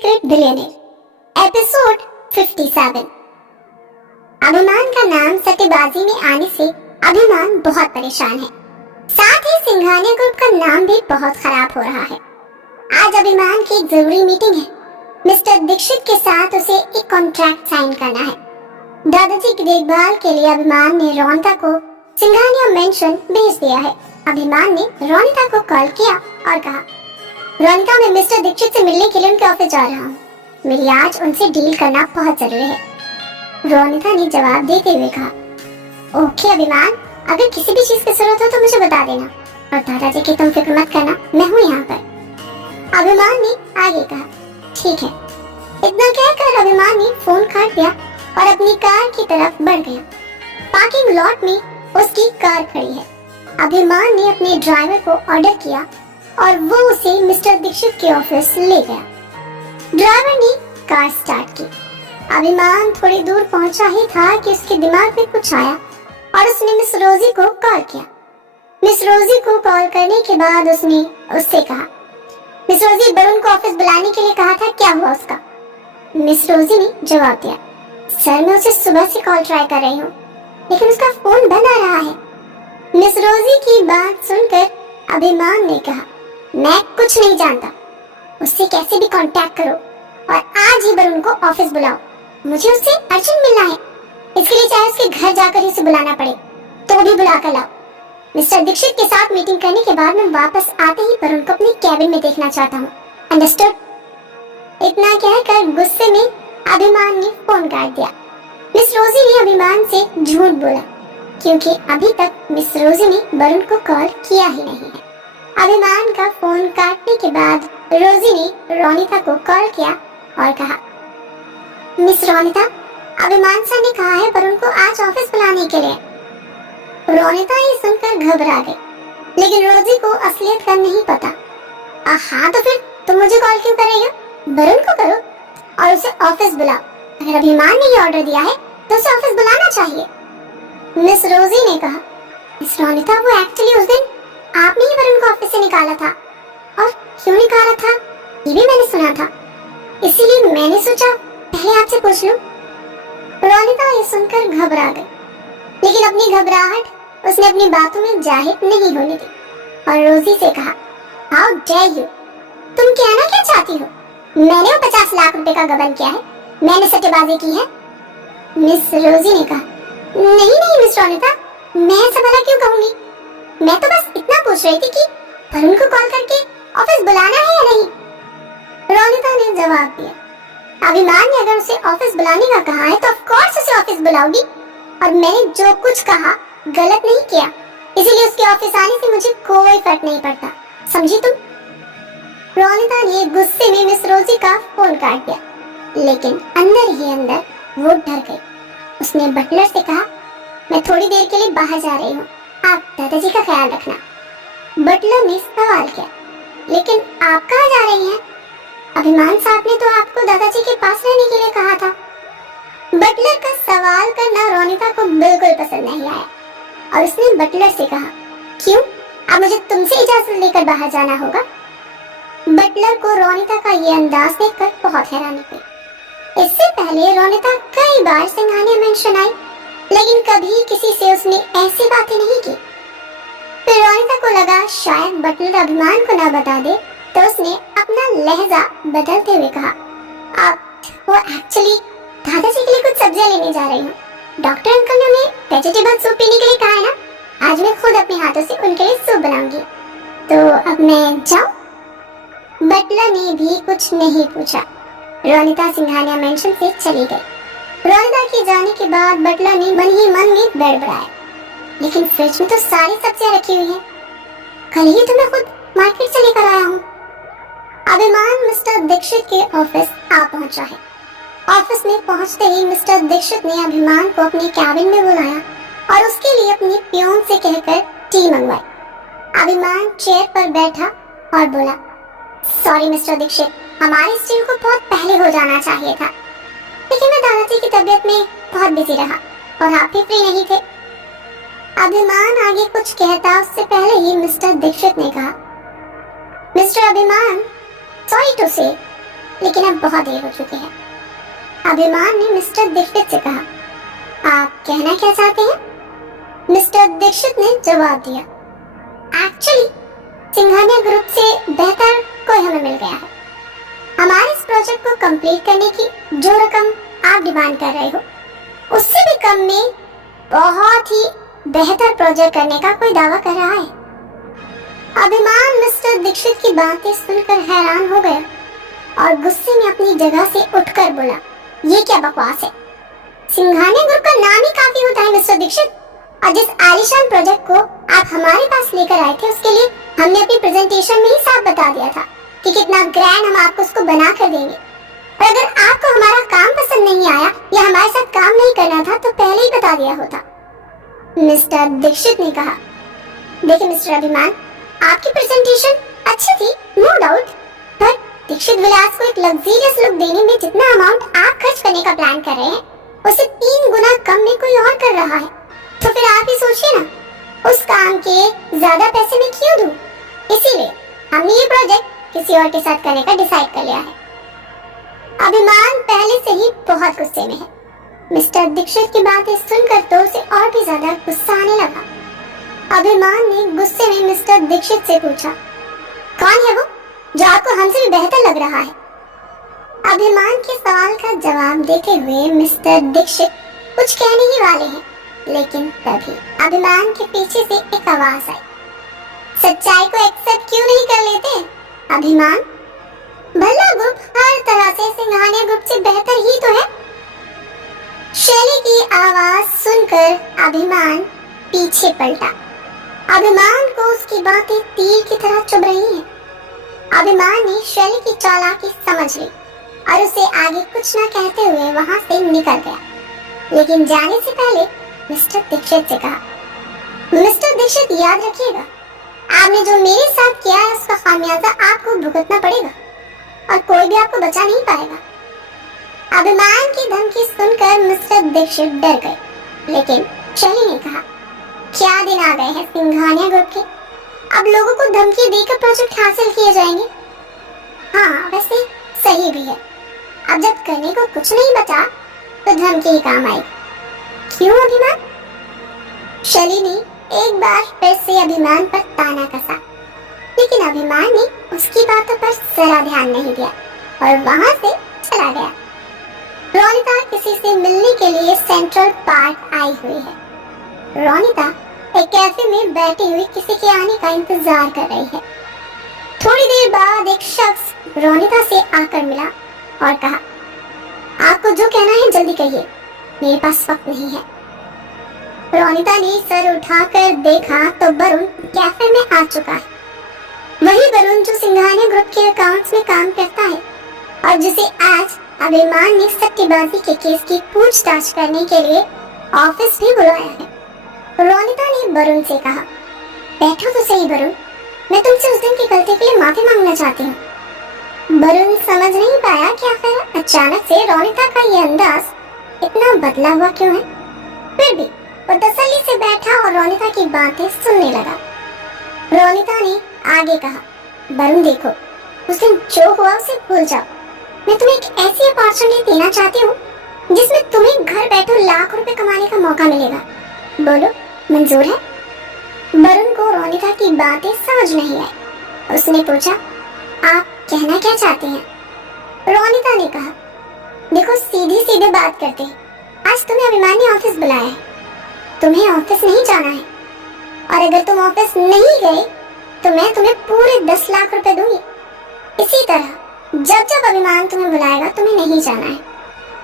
Secret billionaire episode 57। अभिमान का नाम सट्टेबाजी में आने से अभिमान बहुत परेशान है। साथ ही सिंघानिया ग्रुप का नाम भी बहुत खराब हो रहा है। आज अभिमान की एक जरूरी मीटिंग है। मिस्टर दीक्षित के साथ उसे एक कॉन्ट्रैक्ट साइन करना है। दादाजी की देखभाल के लिए अभिमान ने रोनिता को सिंघानिया मेंशन भेज दिया है। अभिमान ने रोनिता को कॉल किया और कहा, रोनिता, मैं मिस्टर दीक्षित से मिलने के लिए उनके ऑफिस जा रहा हूँ। मेरी आज उनसे डील करना बहुत जरूरी है। रोनिता ने जवाब देते हुए कहा, ओके अभिमान, अगर किसी भी चीज की जरूरत हो तो मुझे बता देना और दादाजी की तुम फिक्र मत करना, मैं हूँ यहाँ पर। अभिमान ने आगे कहा, ठीक है। इतना कहकर अभिमान ने फोन काट दिया और अपनी कार की तरफ बढ़ गया। पार्किंग लॉट में उसकी कार खड़ी है। अभिमान ने अपने ड्राइवर को ऑर्डर किया और वो उसे मिस्टर दीक्षित के ऑफिस ले गया। ड्राइवर ने कार स्टार्ट की। अभिमान थोड़ी दूर पहुंचा ही था कि उसके दिमाग में कुछ आया और उसने मिस रोजी को कॉल किया। मिस रोजी को कॉल करने के बाद उसने उससे कहा, मिस रोजी, वरुण को ऑफिस बुलाने के लिए कहा था, क्या हुआ उसका? मिस रोजी ने जवाब दिया, सर मैं उसे सुबह से कॉल ट्राई कर रही हूँ लेकिन उसका फोन बंद आ रहा है। मिस रोजी की बात सुनकर अभिमान ने कहा, मैं कुछ नहीं जानता, उससे कैसे भी कांटेक्ट करो और आज ही वरुण को ऑफिस बुलाओ। मुझे उससे अर्जेंट मिलना है। इसके लिए चाहे उसके घर जाकर उसे बुलाना पड़े तो भी बुला कर लाओ। मिस्टर दीक्षित के साथ मीटिंग करने के बाद मैं वापस आते ही वरुण को अपने कैबिन में देखना चाहता हूँ। अंडरस्टूड? इतना कहकर गुस्से में अभिमान ने फोन काट दिया। मिस रोजी ने अभिमान से झूठ बोला क्योंकि अभी तक मिस रोजी ने वरुण को कॉल किया ही नहीं है। अभिमान का फोन काटने के बाद रोजी ने रोनिता को कॉल किया और कहा, मिस रोनिता, अभिमान सर ने कहा है वरुण को आज ऑफिस बुलाने के लिए। रोनिता ये सुनकर घबरा गई लेकिन रोजी को असलियत का नहीं पता। हाँ तो फिर तुम मुझे कॉल क्यों कर रही हो? वरुण को करो और उसे ऑफिस बुलाओ। अगर अभिमान ने ये ऑर्डर दिया है तो उसे ऑफिस बुलाना चाहिए। मिस रोजी ने कहा, मिस रोनिता, वो एक्चुअली उस दिन आपने ही वरुण को ऑफिस से निकाला था। और क्यों निकाला था ये भी मैंने सुना था, इसीलिए मैंने सोचा पहले आपसे पूछ लूं। रोनिता ये सुनकर घबरा गई लेकिन अपनी घबराहट उसने अपनी बातों में जाहिर नहीं होने दी और रोजी से कहा, हाउ डेयर यू, तुम कहना क्या चाहती हो? मैंने वो 50 लाख रुपए का गबन किया है, मैंने सट्टेबाजी की है। मिस रोजी ने कहा, नहीं मिस रोनिता, मैं ऐसा भला क्यों कहूंगी? मैं तो बस इतना पूछ रही थी कि वरुण को कॉल करके ऑफिस बुलाना है या नहीं। रोनिता ने जवाब दिया, अभिमान ने अगर उसे ऑफिस बुलाने का कहा है तो ऑफ कोर्स उसे ऑफिस बुलाऊंगी और मैंने जो कुछ कहा गलत नहीं किया, इसीलिए उसके ऑफिस आने से मुझे कोई फर्क नहीं पड़ता, समझी तुम? रोनिता ने गुस्से में मिस रोजी का फोन काट दिया लेकिन अंदर ही अंदर वो डर गई। उसने बटलर से कहा, मैं थोड़ी देर के लिए बाहर जा रही हूँ, आप दादाजी का ख्याल रखना। बटलर ने सवाल किया, लेकिन आप कहाँ जा रही हैं? अभिमान साहब ने तो आपको दादाजी के पास रहने के लिए कहा था। बटलर का सवाल करना रोनिता को बिल्कुल पसंद नहीं आया और उसने बटलर से कहा, क्यों? अब मुझे तुमसे इजाजत लेकर बाहर जाना होगा? बटलर को रोनिता का ये अंदाज देखकर बहुत हैरानी हुई। इससे पहले रोनिता कई बार सिंघानिया मेंशन आई लेकिन कभी किसी से उसने ऐसी बातें नहीं की। फिर रोनिता को लगा शायद बटलर अभिमान को ना बता दे तो उसने अपना लहजा बदलते हुए कहा, आप वो एक्चुअली दादाजी के लिए कुछ सब्जियां लेने जा रही हूँ। डॉक्टर अंकल ने उन्हें वेजिटेबल सूप पीने के लिए कहा है ना, आज मैं खुद अपने हाथों से उनके लिए सूप बनाऊंगी, तो अब मैं जाऊं? बटलर ने भी कुछ नहीं पूछा। रोनिता सिंघानिया मेंशन से चली गई। रोनिता के जाने के बाद बटलर ने मन ही मन में बड़बड़ाया, लेकिन फ्रिज में तो सारी सब्जियां रखी हुई हैं, कल ही तो मैं खुद मार्केट से लेकर आया हूँ। अभिमान मिस्टर दीक्षित के ऑफिस आ पहुंचा है। ऑफिस में पहुंचते ही मिस्टर दीक्षित ने अभिमान को अपने कैबिन में बुलाया और उसके लिए अपनी पियोन से कहकर टी मंगवाई। अभिमान चेयर पर बैठा और बोला, सॉरी मिस्टर दीक्षित, हमारे स्टील को बहुत पहले हो जाना चाहिए था लेकिन मैं दादाजी की तबीयत में बहुत बिजी रहा और आप भी फ्री नहीं थे। अभिमान आगे कुछ कहता उससे पहले ही मिस्टर दीक्षित ने कहा, मिस्टर अभिमान, सॉरी टू से लेकिन अब बहुत देर हो चुकी है। अभिमान ने मिस्टर दीक्षित से कहा, आप कहना क्या चाहते हैं? मिस्टर दीक्षित ने जवाब दिया, एक्चुअली सिंघानिया ग्रुप से बेहतर कोई हमें मिल गया है। हमारे इस प्रोजेक्ट को कंप्लीट करने की जो रकम आप डिमांड कर रहे हो, उससे भी कम में बहुत ही बेहतर प्रोजेक्ट करने का कोई दावा कर रहा है। अभिमान मिस्टर दीक्षित की बातें सुनकर हैरान हो गया और गुस्से में अपनी जगह से उठकर बोला, ये क्या बकवास है? सिंघानिया ग्रुप का नाम ही काफी होता है मिस्टर दीक्षित, और जिस आलीशान प्रोजेक्ट को आप हमारे पास लेकर आए थे, उसके लिए हमने अपनी प्रेजेंटेशन में ही साफ बता दिया था कि कितना ग्रैंड हम आपको उसको बना कर देंगे। और अगर आपको हमारा काम पसंद नहीं आया या हमारे साथ काम नहीं करना था तो पहले ही बता दिया होता। मिस्टर दीक्षित ने कहा, देखिए मिस्टर अभिमान, आपकी प्रेजेंटेशन अच्छी थी, नो डाउट, पर दीक्षित विलास को एक लग्जरियस लुक देने में जितना अमाउंट आप खर्च करने का प्लान कर रहे हैं, उसे 3 गुना कम में कोई और कर रहा है। तो फिर आप ही सोचिए ना, उस काम के ज्यादा पैसे में क्यों दूं? इसीलिए हमने ये प्रोजेक्ट किसी और के साथ करने का डिसाइड कर लिया है। अभिमान पहले से ही बहुत गुस्से में है। मिस्टर दीक्षित की बातें सुनकर तो उसे और भी ज्यादा गुस्सा आने लगा। अभिमान ने गुस्से में मिस्टर दीक्षित से पूछा, कौन है वो जो आपको हमसे भी बेहतर लग रहा है? अभिमान के सवाल का जवाब देते हुए मिस्टर दीक्षित कुछ कहने ही वाले हैं, लेकिन तभी अभिमान के पीछे से एक आवाज आई, सच्चाई को एक्सेप्ट क्यों नहीं कर लेते अभिमान? भला ग्रुप हर तरह से सिंघानिया ग्रुप से बेहतर ही तो है। शैली की आवाज सुनकर अभिमान पीछे पलटा। अभिमान को उसकी बातें तीर की तरह चुभ रही हैं। अभिमान ने शैली की चालाकी समझ ली और उसे आगे कुछ न कहते हुए वहां से निकल गया, लेकिन जाने से पहले मिस्टर दीक्षित से कहा, मिस्टर दीक्षित याद रखिएगा, आपने जो मेरे साथ किया है उसका खामियाजा आपको भुगतना पड़ेगा और कोई भी आपको बचा नहीं पाएगा। अभिमान की धमकी सुनकर मिस्टर दीक्षित डर गए, लेकिन शैली ने कहा, क्या दिन आ गए हैं सिंघानिया ग्रुप के, अब लोगों को धमकी देकर प्रोजेक्ट हासिल किए जाएंगे। हाँ वैसे सही भी है, अब जब करने को कुछ नहीं बचा तो धमकी ही काम आएगी। क्यों अभिमान? शैली ने एक बार फिर से अभिमान पर ताना कसा, लेकिन अभिमान ने उसकी बातों पर जरा ध्यान नहीं दिया और वहां से चला गया। रोनिता किसी से मिलने के लिए सेंट्रल पार्क आई हुई है। रोनिता एक कैफे में बैठी हुई किसी के आने का इंतजार कर रही है। थोड़ी देर बाद एक शख्स रोनिता से आकर मिला और कहा, आपको जो कहना है जल्दी कहिए, मेरे पास वक्त नहीं है। रोनिता ने सर उठाकर देखा तो वरुण कैफे में आ चुका है। वही वरुण जो सिंघानिया ग्रुप के अकाउंट्स में काम करता है और जिसे आज अभिमान ने सट्टेबाजी के केस की पूछताछ करने के लिए ऑफिस भी बुलाया है। रोनिता ने वरुण से कहा, बैठो तो सही वरुण, मैं तुमसे उस दिन की गलती के लिए माफी मांगना चाहती हूँ। वरुण समझ नहीं पाया कि आखिर अचानक से रोनिता का ये अंदाज इतना बदला हुआ क्यों है। फिर भी वो तसल्ली से बैठा और रोनिता की बातें सुनने लगा। रोनिता ने आगे कहा, वरुण देखो, उस दिन जो हुआ उसे भूल जाओ। मैं तुम्हें एक ऐसी अपॉर्चुनिटी देना चाहती हूँ जिसमें तुम्हें घर बैठे लाख रुपए कमाने का मौका मिलेगा। बोलो मंजूर है? वरुण को रोनिता की बातें समझ नहीं आई। उसने पूछा, आप कहना क्या चाहते हैं? रोनिता ने कहा, देखो सीधी सीधे बात करते हैं, आज तुम्हें अभिमान ने ऑफिस बुलाया है, तुम्हें ऑफिस नहीं जाना है और अगर तुम ऑफिस नहीं गए तो मैं तुम्हें पूरे 10 लाख रुपए दूंगी। इसी तरह जब जब अभिमान तुम्हें बुलाएगा तुम्हें नहीं जाना है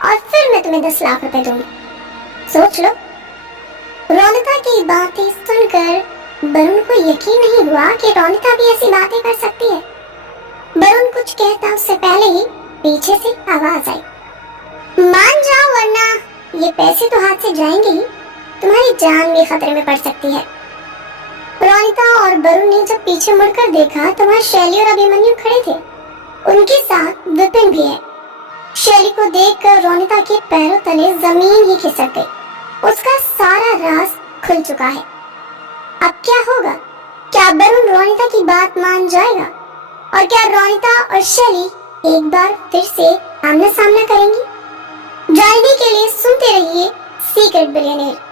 और फिर मैं तुम्हें 10 लाख रुपए दूंगी। सोच लो। रोनिता की बातें सुनकर वरुण को यकीन नहीं हुआ कि रोनिता भी ऐसी बातें कर सकती है। वरुण कुछ कहता उससे पहले ही पीछे से आवाज आई, मान जाओ वरना ये पैसे तो हाथ से जाएंगे ही, तुम्हारी जान भी खतरे में पड़ सकती है। रोनिता और वरुण ने जब पीछे मुड़कर देखा तो वहाँ शैली और अभिमन्यु खड़े थे, उनके साथ विपिन भी है। शैली को देखकर रोनिता के पैरों तले जमीन ही खिसक गई। उसका सारा राज खुल चुका है। अब क्या होगा? क्या वरुण रोनिता की बात मान जाएगा और क्या रोनिता और शैली एक बार फिर से आमना सामना करेंगी। जानने के लिए सुनते रहिए सीक्रेट बिलियनेयर।